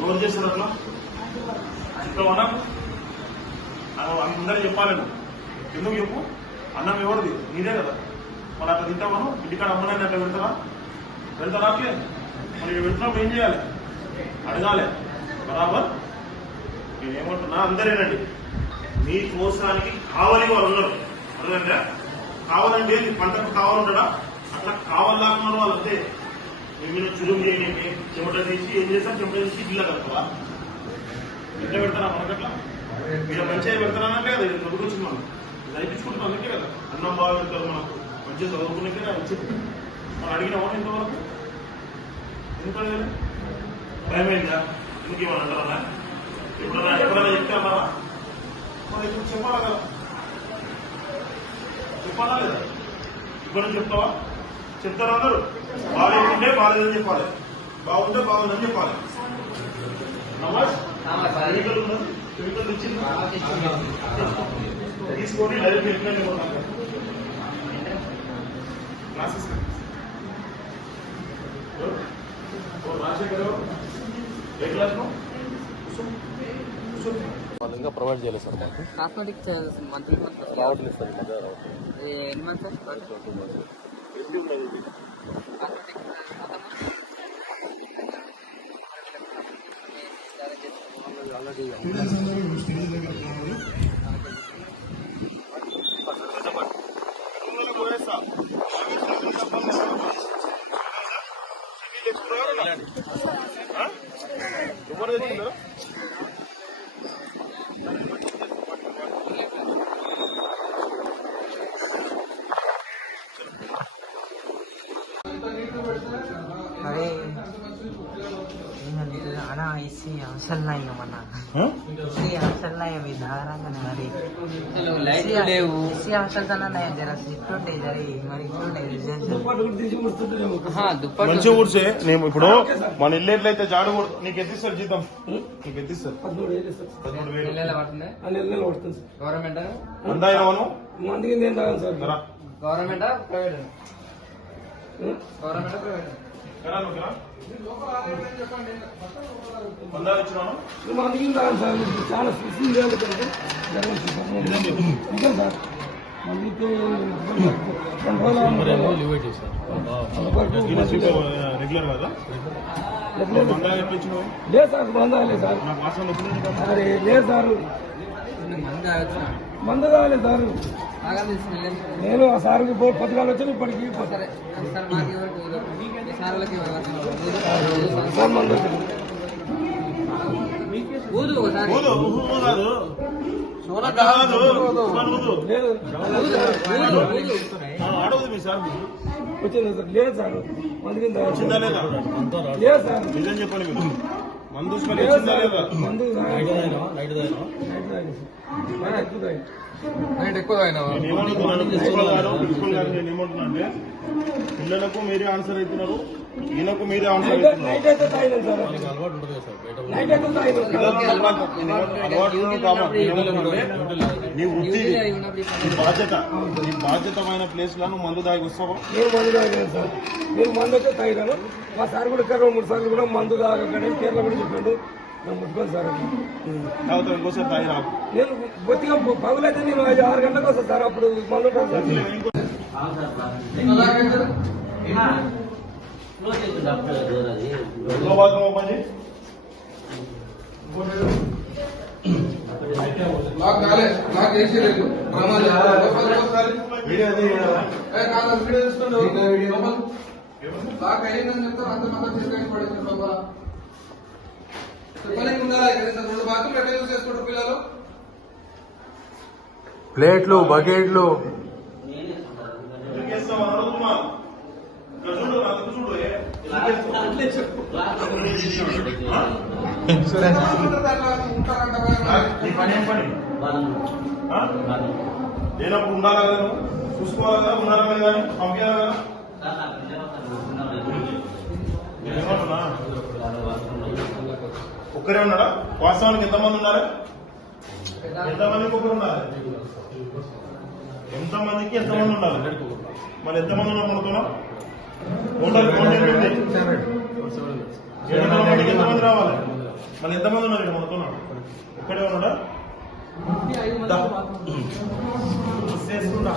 ఎవరు చేస్తారు అట్లా చెప్తామన్నా అందరూ చెప్పాలి ఎందుకు చెప్పు అన్నం ఎవరిది నీదే కదా మరి అట్లా తింటామను ఇంటికాడ అమ్మనాన్ని అట్లా వెళ్తారా అట్లే మరి వెళ్తున్నప్పుడు ఏం చేయాలి అడగాలి బరాబర్ నేనేమంటున్నా అందరేనండి మీ కోసానికి కావాలి వారు ఉన్నారు అర్థంటే కావాలంటే నీ పంటకు కావాలంటాడా అట్లా కావాలనుకున్న వాళ్ళు అంతే నీ మీద చురుగు చేయడానికి చెమట తీసి ఏం చేస్తారు చెమట తీసి ఇల్లు కడతావా ఎట్లా పెడతారా మనకట్లా మీరు మంచిగా పెడతారనంటే కదా ఇది చదువుకొచ్చింది మనం చదివించుకుంటున్నాం అందుకే కదా అన్నం బాగా పెడతారు మనకు మంచిగా చదువుకునేకే వచ్చింది మనం అడిగినామా ఇంతవరకు ఎందుకు అడగలేదు భయమైందా ఎందుకు ఏమన్నా అంటారా ఎప్పుడైనా చెప్తారా మరి ఇప్పుడు చెప్పాలా కదా చెప్పాలా లేదా ఇప్పుడు చెప్తావా చెప్తారా అందరూ బాగాలేకుంటే బాగాలేదని చెప్పాలి బాగుంటే బాగుందని చెప్పాలి కెమికల్ ఇచ్చింది తీసుకొని డైరెక్ట్ ఇంట్లోనే కొట్టాలి క్లాసెస్ రాజశేఖర్ ఏ క్లాస్ వాళ్ళు ఇంకా ప్రొవైడ్ చేయలేదు సార్ మాకు కాస్మెటిక్ మంత్లీ రావట్లేదు సార్ ఈ మధ్య రావట్లేదు ఎన్ని మంత్స్ अरे అన్నా ఇసి అసలు నాయి మన్నా ఇసి అసలు నాయి అవి దారంగానే మరి లేవు ఇసి అసలు కన్నా జర ఇట్లుంటే జరి మరి దుప్పటి మంచిగా కూర్చే నేను ఇప్పుడు మన ఇల్లు ఎట్లయితే జాడు నీకు ఎత్తిస్తారు జీతం నీకు ఎత్తిస్తారు 13,000 గవర్నమెంట్ అందాయను గవర్నమెంట్ ప్రైవేట్ గవర్నమెంట్ ప్రైవేట్ చాలా రెగ్యులర్ కదా లేదు సార్ మందాలేదు సార్ అరే లేదు సార్ మంద కాలేదు సార్ నేను ఆ సార్కి పథకాలు వచ్చాను ఇప్పటికి సార్ మంద అడగదు మీ సార్ వచ్చింది సార్ లేదు సార్ మందు వచ్చిందా లేదా లేదు సార్ నిజం చెప్పండి మీరు మందు వచ్చిందా లేదా మందు ప్రిన్సిపల్ గారు నేను ఏమంటున్నా అంటే పిల్లలకు మీరే ఆన్సర్ అవుతున్నారు ఈయనకు మీరే ఆన్సర్ అవుతున్నారు నైట్ అయితే తాగినాం సార్ నైట్ అయితే నీ వృత్తి నీ బాధ్యతమైన ప్లేస్ లో నువ్వు మందు దాగి వస్తావా నేను మందు తాగినాను సార్ నేను మందు అయితే తాగినాను మా సార్ కూడా ఇక్కడ 2-3 సార్లు కూడా మందు తాగకండి కేరళ కూడా చెప్పాడు ముట్టుకోండి సార్ తాగుతావు ఇంకోసారి తాగి రాదు నేను బొత్తిగా పగులైతే నేను 5-6 గంటలకు వస్తాను సార్ అప్పుడు మందు ఉంటాను సార్ ప్లేట్లు బకెట్లు లేనప్పుడు ఉండాలా కదా చూసుకోవాలి కదా ఉండాలా కదా కానీ పంపించాలి కదా ఒక్కరే ఉన్నాడా వాస్తవానికి ఎంతమంది ఉన్నారా ఎంతమందికి ఒకరు ఉన్నారు ఎంతమందికి ఎంతమంది ఉన్నారు మరి ఎంతమంది ఉన్నారు మనతో టోటల్ 700 మందికి ఎంతమంది రావాలి మళ్ళీ ఎంతమంది ఉన్నారు ఇక్కడ మొత్తం ఒక్కడే ఉన్నాడా? దా. చేసుకుంటా